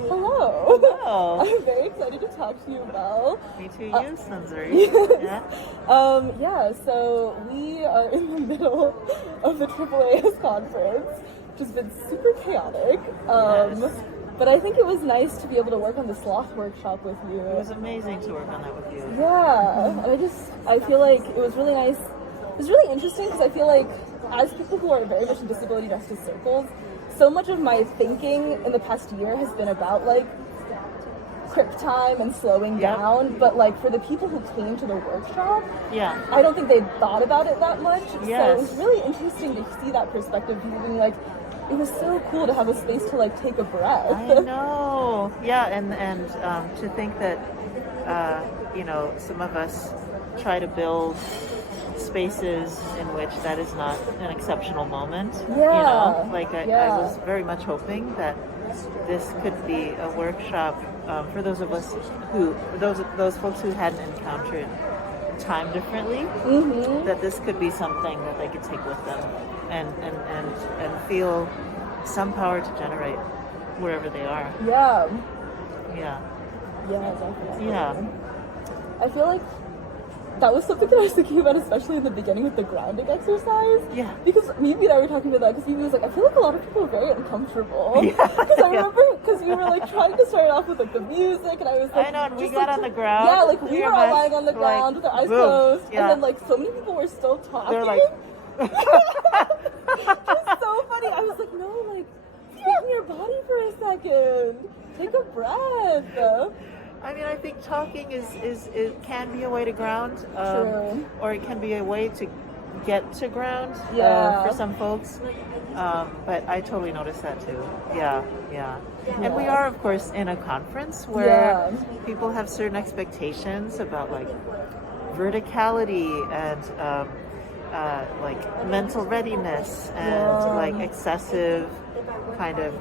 Hello. Hello. I'm very excited to talk to you, Mel. Me too, you, Sunzuri. Yeah. So we are in the middle of the AAAS conference, which has been super chaotic. Yes. But I think it was nice to be able to work on the Sloth workshop with you. It was amazing to work on that with you. Yeah, and I feel like it was really nice. It was really interesting because I feel like as people who are very much in disability justice circles, so much of my thinking in the past year has been about like crip time and slowing down, but like for the people who came to the workshop, I don't think they'd thought about it that much. Yes. So it was really interesting to see that perspective, being like, it was so cool to have a space to like take a breath. I know. Yeah, and to think that some of us try to build spaces in which that is not an exceptional moment. Yeah. I was very much hoping that this could be a workshop for those of us those folks who hadn't encountered time differently, that this could be something that they could take with them and feel some power to generate wherever they are. Yeah, Definitely. I feel like that was something that I was thinking about, especially in the beginning with the grounding exercise. Yeah. Because Mimi and I were talking about that, because Mimi was like, I feel like a lot of people are very uncomfortable. Because I remember, because we were like trying to start off with like the music, and I was like, I know, and we got on the ground. Yeah, like we were all lying on the ground with our eyes closed, and then like so many people were still talking. They're like, it was so funny. I was like, no, like, get in your body for a second. Take a breath. I mean, I think talking it can be a way to ground, or it can be a way to get to ground for some folks. But I totally noticed that too. Yeah. And we are, of course, in a conference where people have certain expectations about like verticality and like mental readiness and like excessive kind of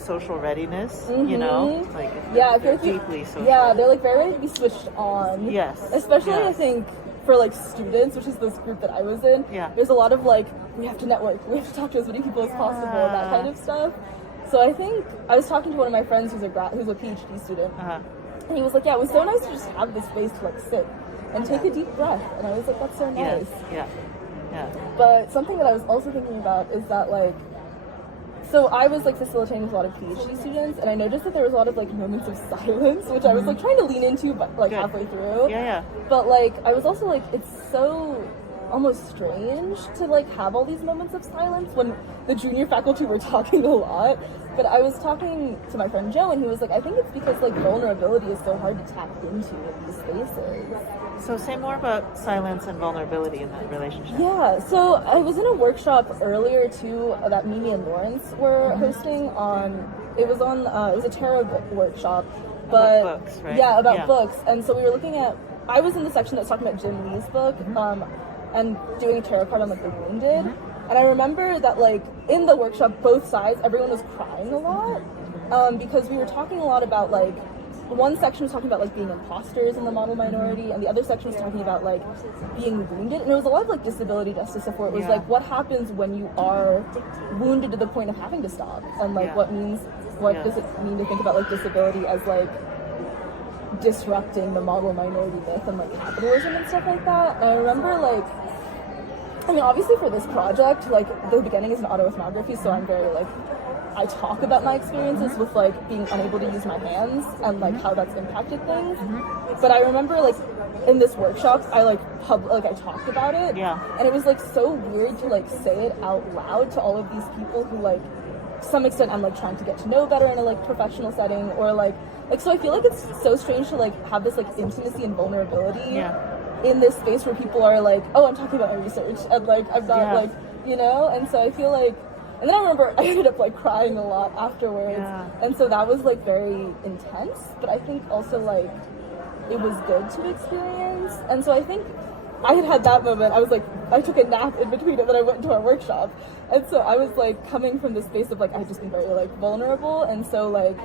social readiness, like they're deeply social. Yeah, they're like very ready to be switched on. Yes. Especially I think for like students, which is this group that I was in, there's a lot of like, we have to network, we have to talk to as many people as possible, that kind of stuff. So I think I was talking to one of my friends who's a PhD student, and he was like, it was so nice to just have this space to like sit and take a deep breath, and I was like, that's so nice. Yeah. But something that I was also thinking about is that like, so I was like facilitating with a lot of PhD students, and I noticed that there was a lot of like moments of silence, which I was like trying to lean into, but like halfway through. But like I was also like, it's so almost strange to like have all these moments of silence when the junior faculty were talking a lot. But I was talking to my friend Joe, and he was like, I think it's because like vulnerability is so hard to tap into in these spaces. So say more about silence and vulnerability in that relationship. Yeah, so I was in a workshop earlier too that Mimi and Lawrence were hosting it was a tarot workshop. But about books, right? Yeah, about books. And so we were looking at, I was in the section that's talking about Jim Lee's book, and doing a tarot card on like the wounded. And I remember that like in the workshop, both sides, everyone was crying a lot, because we were talking a lot about like, one section was talking about like being imposters in the model minority, and the other section was talking about like being wounded. And there was a lot of like disability justice stuff where it was like, what happens when you are wounded to the point of having to stop, and like what does it mean to think about like disability as like disrupting the model minority myth and like capitalism and stuff like that. And I remember like, I mean, obviously for this project, like the beginning is an autoethnography, so I'm very like, I talk about my experiences with like being unable to use my hands and like how that's impacted things. But I remember like in this workshop, I like I talked about it, and it was like so weird to like say it out loud to all of these people who like, to some extent, I'm like trying to get to know better in a like professional setting, or like so I feel like it's so strange to like have this like intimacy and vulnerability in this space where people are like, oh, I'm talking about my research, and like I'm not like, and so I feel like, and then I remember I ended up like crying a lot afterwards, and so that was like very intense, but I think also like it was good to experience. And so I think I had that moment. I was like, I took a nap in between it, then I went into our workshop, and so I was like coming from this space of like, I had just been very like vulnerable, and so like,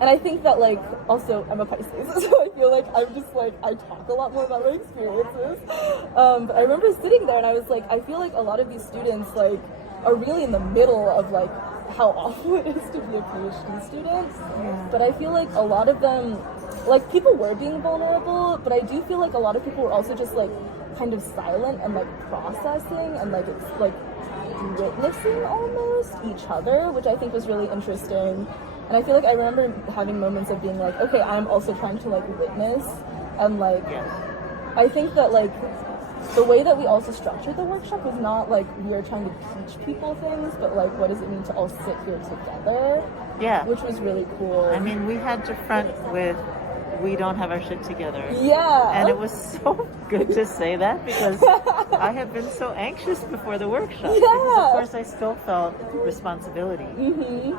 and I think that like also I'm a Pisces, so I feel like I'm just like, I talk a lot more about my experiences, but I remember sitting there and I was like, I feel like a lot of these students like are really in the middle of like how awful it is to be a PhD student. But I feel like a lot of them, like, people were being vulnerable, but I do feel like a lot of people were also just like kind of silent and like processing and like it's like witnessing almost each other, which I think was really interesting. And I feel like I remember having moments of being like, okay, I'm also trying to like witness, and like I think that like the way that we also structured the workshop was not like we are trying to teach people things, but like what does it mean to all sit here together? Yeah. Which was really cool. I mean, we had to front with, we don't have our shit together. Yeah. And it was so good to say that because I had been so anxious before the workshop. Yeah. Because of course I still felt responsibility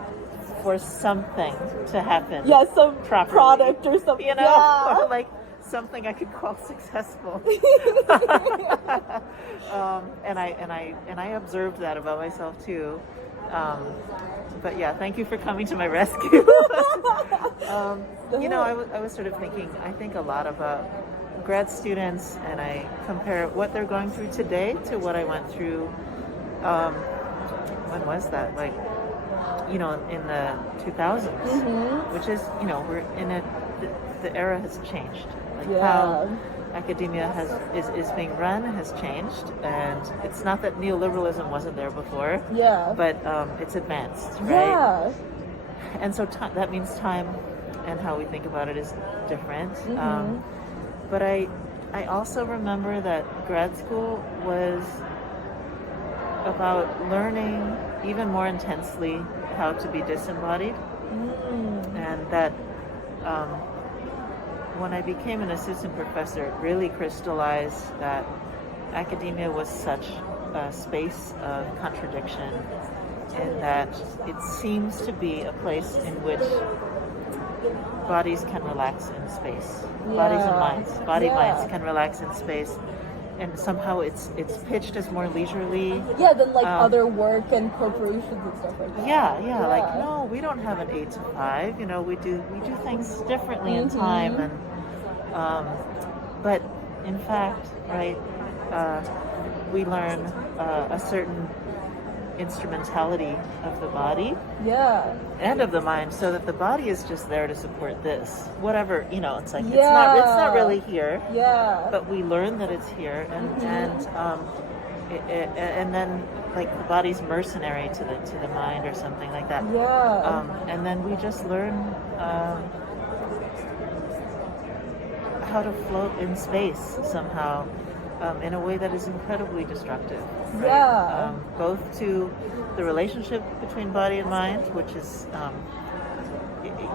for something to happen. Yeah, some properly, product or something. You know? Yeah. Or like something I could call successful. And I observed that about myself too. But yeah, thank you for coming to my rescue. You know, I was sort of thinking, I think a lot about grad students, and I compare what they're going through today to what I went through, when was that? Like, you know, in the 2000s, which is, you know, we're in the era has changed. Like how academia is being run has changed, and it's not that neoliberalism wasn't there before, but it's advanced, right? And so that means time and how we think about it is different. But I also remember that grad school was about learning even more intensely how to be disembodied, and that when I became an assistant professor, it really crystallized that academia was such a space of contradiction, and that it seems to be a place in which bodies can relax in space. Bodies and minds. Minds can relax in space. And somehow it's pitched as more leisurely. Yeah, than like other work and corporations and stuff like that. Yeah. Like, no, we don't have an 8 to 5. You know, we do things differently in time, and but in fact, right, we learn a certain instrumentality of the body and of the mind, so that the body is just there to support this, whatever, you know, it's like it's not really here, but we learn that it's here, and and then like the body's mercenary to the mind or something like that, and then we just learn how to float in space somehow, in a way that is incredibly destructive, right? Both to the relationship between body and mind, which is,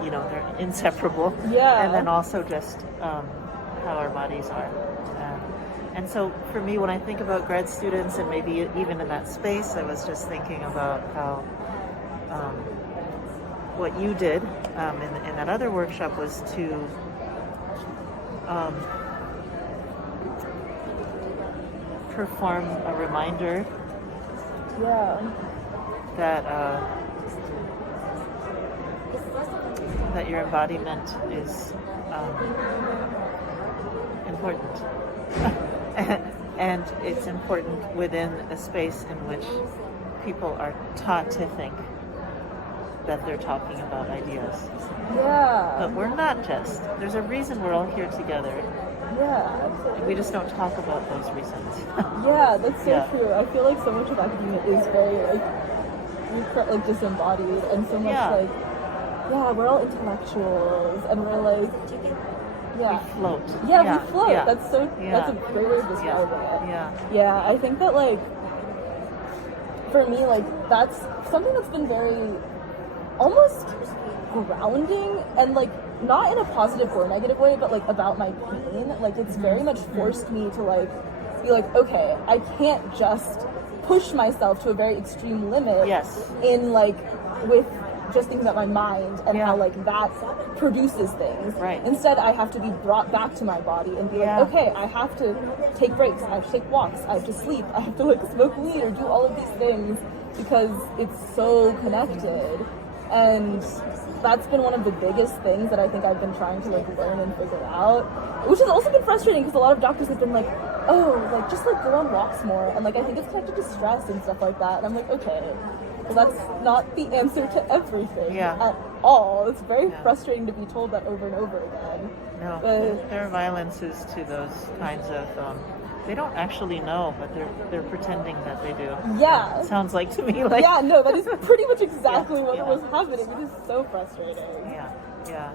you know, they're inseparable, and then also just how our bodies are. And so for me, when I think about grad students, and maybe even in that space, I was just thinking about how what you did in that other workshop was to perform a reminder that your embodiment is important. And it's important within a space in which people are taught to think that they're talking about ideas. But we're not just. There's a reason we're all here together. We just don't talk about those reasons. That's so true. I feel like so much of academia is very like disembodied, and so much like we're all intellectuals, and we're like we float. We float. That's so. That's a great way of describing it. I think that like for me, like that's something that's been very almost grounding, and like not in a positive or negative way, but like about my pain. Like it's very much forced me to like be like, okay, I can't just push myself to a very extreme limit in like with just thinking about my mind and how like that produces things. Instead, I have to be brought back to my body and be like, okay, I have to take breaks, I have to take walks, I have to sleep, I have to like smoke weed or do all of these things because it's so connected. And that's been one of the biggest things that I think I've been trying to like learn and figure out, which has also been frustrating because a lot of doctors have been like, oh, like just like go on walks more, and like I think it's connected to stress and stuff like that, and I'm like, okay, well, that's not the answer to everything at all. It's very frustrating to be told that over and over again. No, their violence is to those kinds of, they don't actually know, but they're pretending that they do. Yeah. It sounds like to me like... Yeah, no, that is pretty much exactly what was happening. It is so frustrating. Yeah.